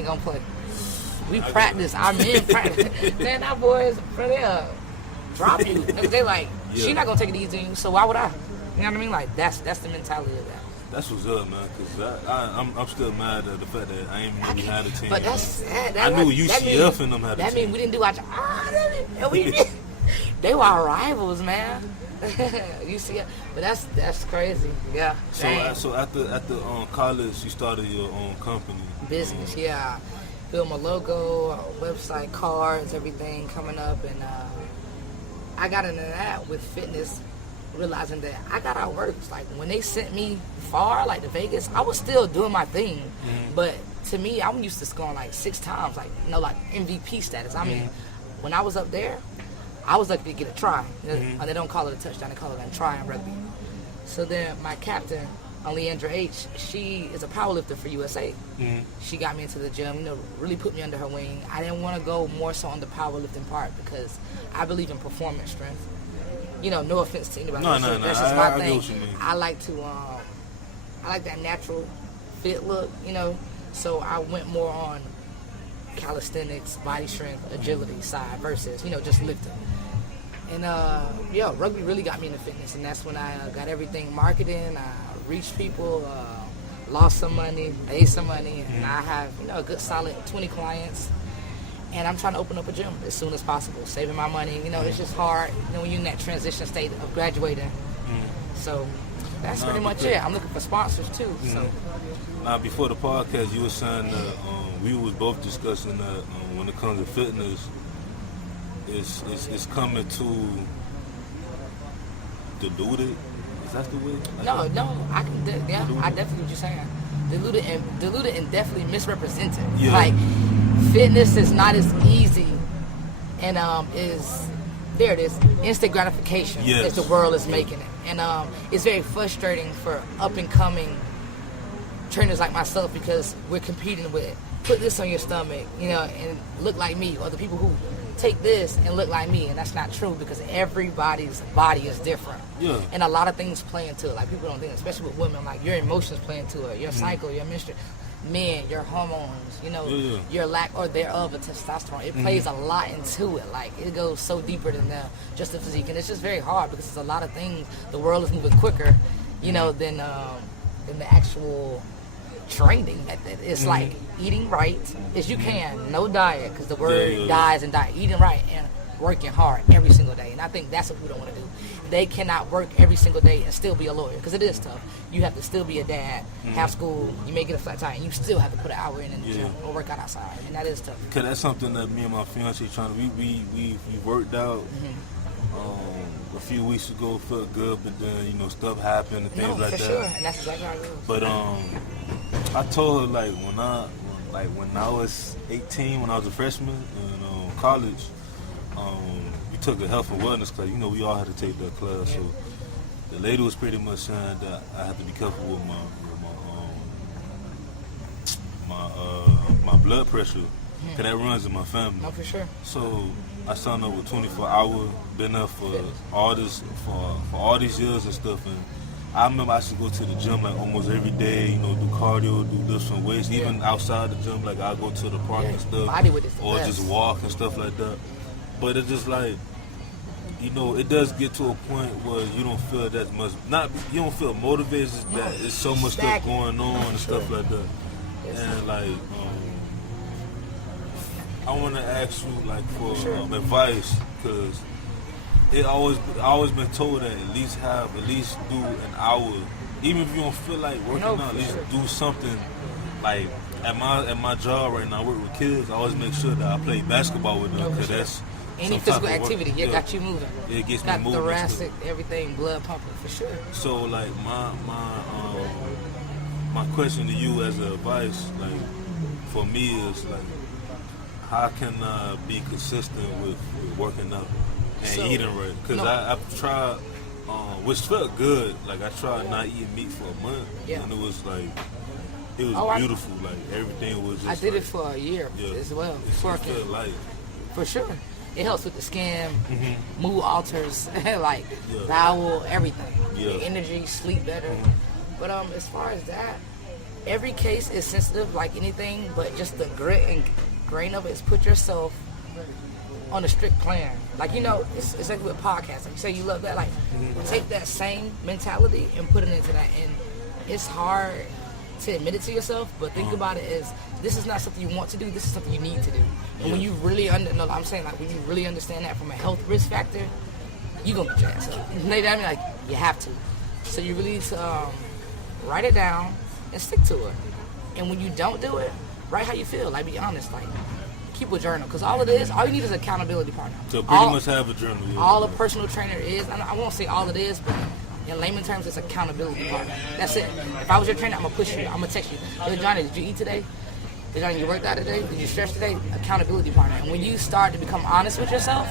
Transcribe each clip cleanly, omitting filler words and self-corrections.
ain't gonna play. We practice. Our men practice. Man, our boys, they'll drop you. They like, she not gonna take it easy on you, so why would I? You know what I mean? Like, that's the mentality of that. That's what's up, man, because I'm still mad at the fact that I ain't really had a team. But that's sad. I knew UCF and them had a team. That mean we didn't do our job. They were our rivals, man. UCF. But that's crazy. Yeah. So after college, you started your own company. Business, yeah. Built my logo, website, cards, everything coming up. And I got into that with fitness, realizing that I got out works. Like when they sent me far, like to Vegas, I was still doing my thing. Mm-hmm. But to me, I'm used to scoring like 6 times, like MVP status. I mean, when I was up there, I was lucky to get a try. Mm-hmm. They don't call it a touchdown, they call it a try in rugby. So then my captain, Leandra H., she is a powerlifter for USA. Mm-hmm. She got me into the gym, really put me under her wing. I didn't want to go more so on the powerlifting part because I believe in performance strength. No offense to anybody. No. That's just my thing. I get what you mean. I like to, I like that natural fit look, So I went more on calisthenics, body strength, agility side versus, just lifting. And rugby really got me into fitness, and that's when I got everything marketing. I reached people, lost some money, made some money, and I have, a good solid 20 clients. And I'm trying to open up a gym as soon as possible, saving my money. It's just hard, when you're in that transition state of graduating. So that's pretty much it. I'm looking for sponsors too. So now, before the podcast, you were saying that we was both discussing that when it comes to fitness, it's coming to diluted. Is that the way? No, I can. Yeah, I definitely what you're saying. Diluted and definitely misrepresented. Yeah. Like fitness is not as easy, and there it is, instant gratification as the world is making it, and it's very frustrating for up and coming trainers like myself because we're competing with put this on your stomach, and look like me, or the people who take this and look like me, and that's not true because everybody's body is different. Yeah. And a lot of things play into it. Like people don't think, especially with women, like your emotions play into it, your cycle, your menstruation, men, your hormones, your lack or thereof of testosterone. It plays a lot into it. Like it goes so deeper than just the physique, and it's just very hard because there's a lot of things. The world is moving quicker, than the actual training method. It's like eating right as you can, no diet, because the word dies and diet. Eating right and working hard every single day, and I think that's what people don't want to do. They cannot work every single day and still be a lawyer because it is tough. You have to still be a dad, have school, you may get a flat tire, and you still have to put an hour in the gym or work out outside, and that is tough. Cause that's something that me and my fiance we worked out a few weeks ago, felt good, but then stuff happened and things like that. Sure, and that's exactly how it goes. But I told her when I was 18, when I was a freshman in college, we took a health and wellness class. We all had to take that class. Yeah. So the lady was pretty much saying that I had to be careful with my blood pressure, cause that runs in my family. No, for sure. So I signed up with 24-hour. Been there for all these years and stuff. And I remember I used to go to the gym like almost every day, do cardio, do different weights. Even outside the gym, like I go to the park and stuff, or just walk and stuff like that. But it's just like, it does get to a point where you don't feel that much. You don't feel motivated. That there's so much stuff going on and stuff like that. And like, I want to ask you for advice because I always been told that at least do an hour, even if you don't feel like working out. At least do something. Like at my job right now, I work with kids. I always make sure that I play basketball with them because that's any physical activity. Got you moving. It gets got me moving. Thoracic, everything, blood pumping for sure. So like my question to you as an advice, like for me is like, how can I be consistent with working out and eating right? Because I've tried, which felt good. Like I tried not eating meat for a month, and it was beautiful. Like everything was just. I did it for a year as well. It felt light. For sure, it helps with the skin, mood alters, like bowel, everything. Energy, sleep better. But as far as that, every case is sensitive like anything, but just the grit and grain of it is put yourself on a strict plan. Like, you know, it's like with podcasts. Like you say you love that, like take that same mentality and put it into that. And it's hard to admit it to yourself, but think about it as this is not something you want to do, this is something you need to do. And when you really when you really understand that from a health risk factor, you're gonna get your ass up. You know what I mean? Like, you have to. So you really need to write it down and stick to it. And when you don't do it, write how you feel. Like, be honest. Like, keep a journal. Because all you need is an accountability partner. So pretty much have a journal. Yeah. All a personal trainer is, I won't say all it is, but in layman terms, it's accountability partner. That's it. If I was your trainer, I'm going to push you. I'm going to text you. Yo, Johnny, did you eat today? Did Johnny, you worked out today? Did you stretch today? Accountability partner. And when you start to become honest with yourself,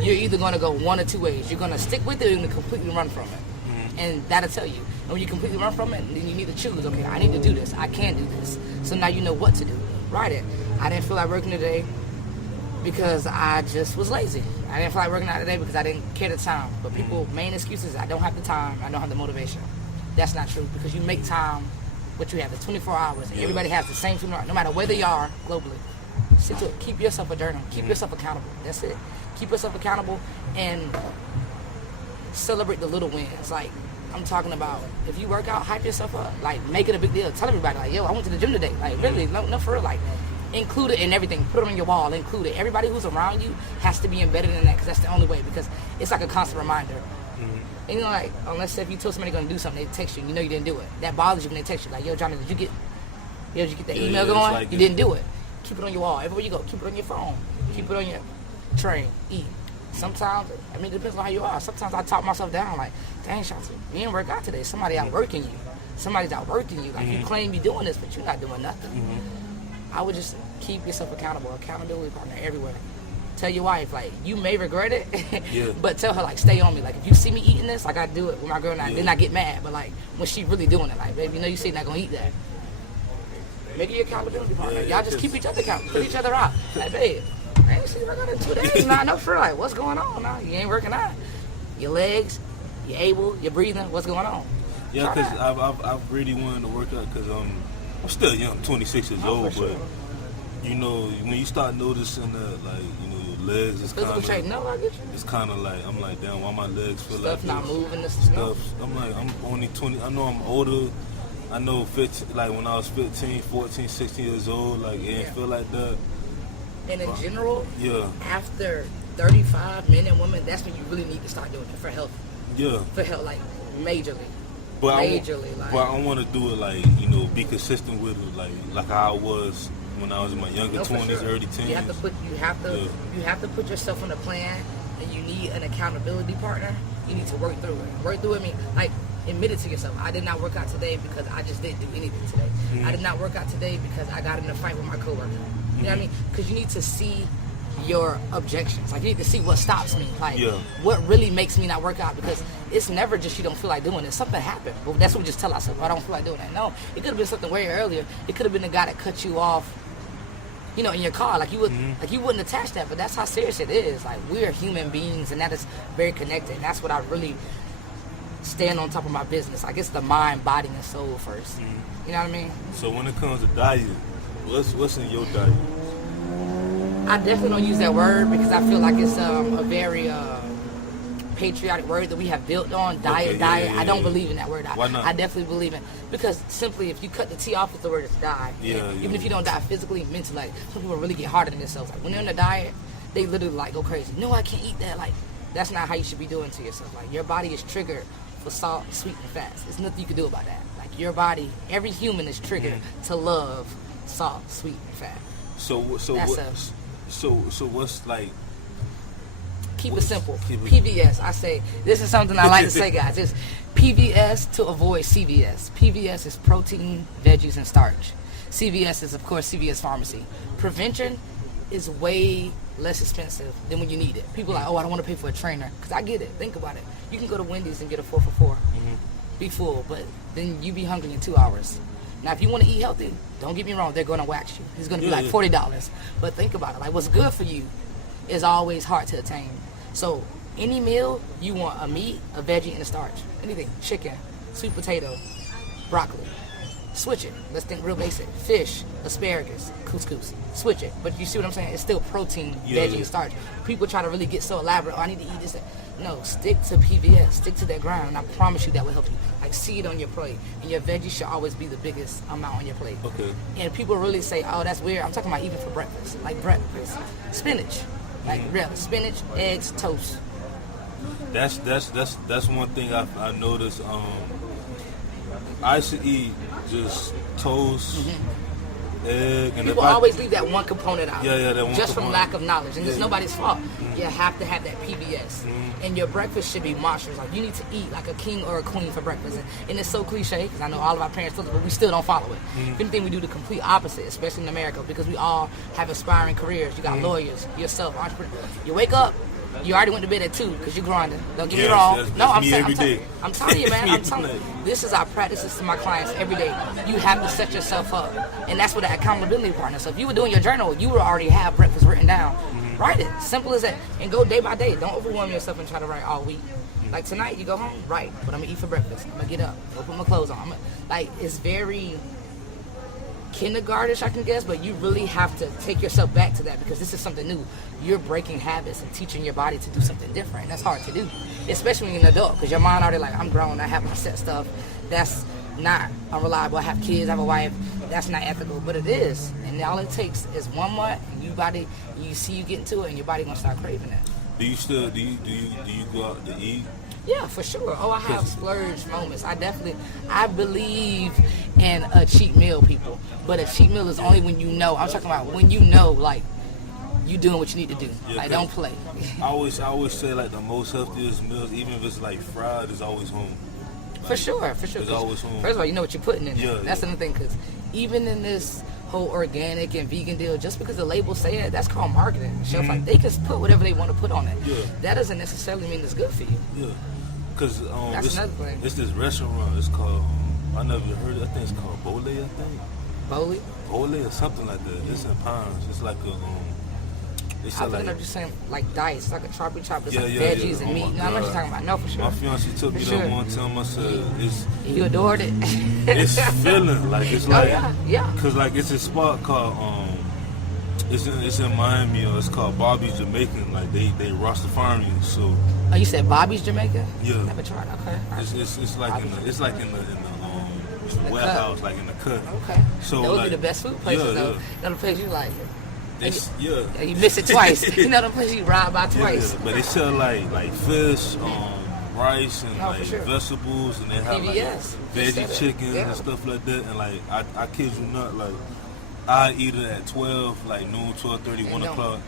you're either going to go one or two ways. You're going to stick with it or you're going to completely run from it. And that'll tell you. And when you completely run from it, then you need to choose. Okay, I need to do this. I can do this. So now you know what to do. Write it. I didn't feel like working today because I just was lazy. I didn't feel like working out today because I didn't care the time. But people's main excuse is I don't have the time. I don't have the motivation. That's not true because you make time. What you have is 24 hours. And everybody has the same 24 hours, no matter where they are globally. Stick to it. Keep yourself a journal. Keep yourself accountable. That's it. Keep yourself accountable and celebrate the little wins. Like, I'm talking about, if you work out, hype yourself up. Like, make it a big deal. Tell everybody, like, yo, I went to the gym today. Like, really, no, for real. Like, include it in everything. Put it on your wall. Include it. Everybody who's around you has to be embedded in that because that's the only way. Because it's like a constant reminder. And you know, like, unless if you told somebody going to do something, they text you, you know you didn't do it. That bothers you when they text you. Like, yo, Johnny, did you get the email going? Like, you didn't do it. Keep it on your wall. Everywhere you go, keep it on your phone. Keep it on your train. Eat. Sometimes, I mean, it depends on how you are. Sometimes I talk myself down, like, dang, Ashaunte, you didn't work out today. Somebody outworking you. Somebody's outworking you. Like, you claim you're doing this, but you're not doing nothing. I would just keep yourself accountable. Accountability partner everywhere. Tell your wife, like, you may regret it, but tell her, like, stay on me. Like, if you see me eating this, like I do it with my girl now, then I get mad. But, like, when she really doing it, like, baby, you know you say you're not going to eat that. Make it your accountability partner. Y'all just keep each other accountable. Put each other out. Like, babe, I ain't seen you work out in 2 days. Nah, no, for like, what's going on now? You ain't working out. Your legs, you're able, you're breathing. What's going on? Yeah, because I've really wanted to work out because I'm still young, 26 years old, sure. but you know, when you start noticing that, like, you know, your legs is kind of, I get you. It's kind of like, I'm like, damn, why my legs feel Stuff like not this? moving, this Stuff. I'm like, I'm only 20. I know I'm older. I know 15, like when I was 15, 14, 16 years old, like, it didn't feel like that. And in general, after 35, men and women, that's when you really need to start doing it for health. Yeah. For health, like, majorly. But I want to do it, like, you know, be consistent with it, like how I was when I was in my younger 20s, early 10s. You have to put yourself on a plan, and you need an accountability partner. You need to work through it. Work through it, I mean, like, admit it to yourself. I did not work out today because I just didn't do anything today. I did not work out today because I got in a fight with my coworker. You know what I mean? Because you need to see your objections. Like, you need to see what stops me. Like, what really makes me not work out. Because it's never just you don't feel like doing it. Something happened. Well, that's what we just tell ourselves. I don't feel like doing that. No, it could have been something way earlier. It could have been the guy that cut you off, you know, in your car. Like, you wouldn't attach that. But that's how serious it is. Like, we're human beings, and that is very connected. And that's what I really stand on top of my business. I guess the mind, body, and soul first. You know what I mean? So when it comes to diet, what's in your diet? I definitely don't use that word because I feel like it's a very patriotic word that we have built on. Diet. I don't believe in that word. Why not? I definitely believe in, because simply if you cut the T off, it's the word is die. Even if you don't die physically, mentally, like, some people really get harder than themselves. Like, when they're in a diet, they literally like go crazy. No, I can't eat that. Like, that's not how you should be doing to yourself. Like, your body is triggered for salt, sweet, and fats. There's nothing you can do about that. Like, your body, every human is triggered to love salt, sweet, and fat. So what's like? Keep it simple. PVS. I say this is something I like to say, guys. It's PVS to avoid CVS. PVS is protein, veggies, and starch. CVS is, of course, CVS Pharmacy. Prevention is way less expensive than when you need it. People are like, oh, I don't want to pay for a trainer. Because I get it. Think about it. You can go to Wendy's and get a 4 for $4. Be full, but then you be hungry in 2 hours. Now, if you want to eat healthy, don't get me wrong, they're going to wax you. It's going to be like $40. But think about it. Like, what's good for you is always hard to attain. So any meal, you want a meat, a veggie, and a starch. Anything. Chicken, sweet potato, broccoli, Switch it. Let's think real basic. Fish, asparagus, couscous. Switch it. But you see what I'm saying? It's still protein, veggie, starch. People try to really get so elaborate. Oh, I need to eat this. No, stick to PVS. Stick to that grind. And I promise you that will help you. Like, see it on your plate. And your veggies should always be the biggest amount on your plate. Okay. And people really say, oh, that's weird. I'm talking about even for breakfast. Like breakfast. Spinach. Like real spinach, eggs, toast. That's one thing I noticed. I used to eat just toast, egg, and people always leave that one component out. Yeah, that one just component. From lack of knowledge, and it's nobody's fault. You have to have that PBS, and your breakfast should be monstrous. Like, you need to eat like a king or a queen for breakfast, and it's so cliche because I know all of our parents do it, but we still don't follow it. If anything, we do the complete opposite, especially in America, because we all have aspiring careers. You got lawyers, yourself, entrepreneur. You wake up. You already went to bed at 2 because you're grinding. Don't get me wrong. I'm telling you, man. I'm telling you. This is our practices to my clients every day. You have to set yourself up. And that's what the accountability partner. So if you were doing your journal, you would already have breakfast written down. Write it. Simple as that. And go day by day. Don't overwhelm yourself and try to write all week. Like tonight, you go home, write. What I'm going to eat for breakfast. I'm going to get up. Go put my clothes on. It's very kindergartenish, I can guess, but you really have to take yourself back to that because this is something new. You're breaking habits and teaching your body to do something different. And that's hard to do, especially when you're an adult, because your mind already like, I'm grown, I have my set stuff. That's not unreliable. I have kids, I have a wife. That's not ethical, but it is. And all it takes is 1 month, and you see you get into it, and your body gonna start craving it. Do you go out to eat? Yeah, for sure. Oh, I have splurge moments. I believe in a cheat meal, people. But a cheat meal is only when you know. I'm talking about when you know, like, you doing what you need to do. Yeah, like, don't play. I always say, like, the most healthiest meals, even if it's, like, fried, is always home. Like, for sure. It's always home. First of all, you know what you're putting in. Yeah, that's another thing, because even in this whole organic and vegan deal, just because the labels say it, that's called marketing. Shelf like, they can put whatever they want to put on it. Yeah. That doesn't necessarily mean it's good for you. Yeah. Because it's this restaurant. It's called, I never heard it. I think it's called Bole, I think. Bole or something like that. It's in Pines. It's like a, I think I'm just saying, like dice. It's like a choppy chop. It's like veggies and meat. You know what you're talking about? No, for sure. My fiance took me there one time. I said, you adored it. It's filling. Like, it's like, yeah. Because, like, it's a spot called, it's in Miami. It's called Bobby's Jamaican. Like, they Rastafarian. So. Oh, you said Bobby's Jamaican? Yeah. Never tried. Okay. It's like in the warehouse, like in the cut. Okay. So those like, be the best food places though. Another place you like. You miss it twice. You know the place you ride by twice. But they sell like fish, rice, and vegetables, and they have like veggie chickens and stuff like that. And like I kid you not, like I eat it at 12, like noon, 12:30, 1 o'clock.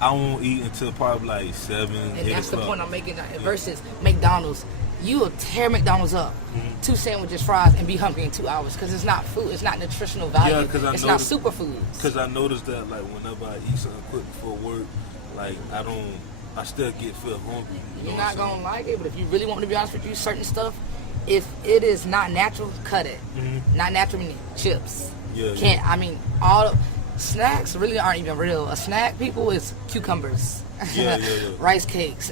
I won't eat until probably like 7, 8 o'clock. And that's the point I'm making versus McDonald's. You will tear McDonald's up, 2 sandwiches, fries, and be hungry in 2 hours because it's not food. It's not nutritional value. Yeah, it's not superfoods. Because I noticed that, like, whenever I eat something quick before work, like, I still get feel hungry. You're not going to like it, but if you really want to be honest with you, certain stuff, if it is not natural, cut it. Not natural meaning chips. All snacks really aren't even real. A snack, people, is cucumbers. Rice cakes,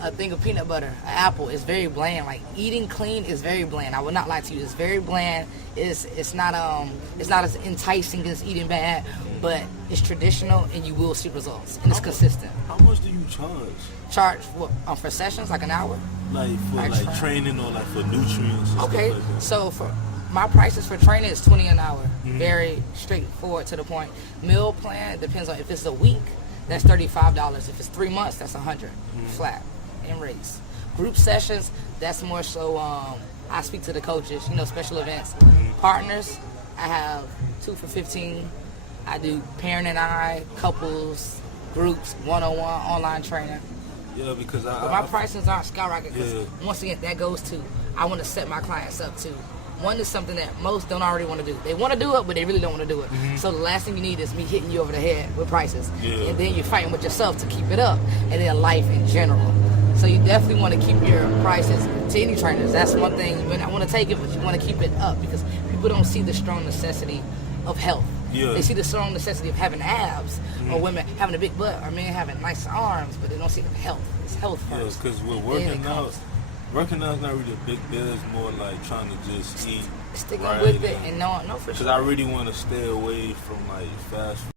a thing of peanut butter, an apple. Is very bland. Like, eating clean is very bland. I will not lie to you. It's very bland. It's not as enticing as eating bad, but it's traditional and you will see results and it's consistent. How much do you charge? Charge for sessions, like an hour? Like for training or like for nutrients? And okay, stuff like that? So for my prices for training is $20 an hour. Very straightforward to the point. Meal plan depends on if it's a week. That's $35. If it's 3 months, that's $100 flat in rates. Group sessions, that's more so. I speak to the coaches, special events. Partners, I have 2 for $15. I do parent and I, couples, groups, one-on-one, online training. Yeah, because but my prices aren't skyrocketing. Because once again, that goes to I want to set my clients up to. One is something that most don't already want to do. They want to do it, but they really don't want to do it. So the last thing you need is me hitting you over the head with prices. And then you're fighting with yourself to keep it up. And then life in general. So you definitely want to keep your prices to any trainers. That's one thing. You may not want to take it, but you want to keep it up because people don't see the strong necessity of health. They see the strong necessity of having abs, or women having a big butt, or men having nice arms, but they don't see the health. It's health first. Because we're working out's not really a big deal. It's more like trying to just eat, sticking right, with it, and no, for because sure. I really want to stay away from like fast food.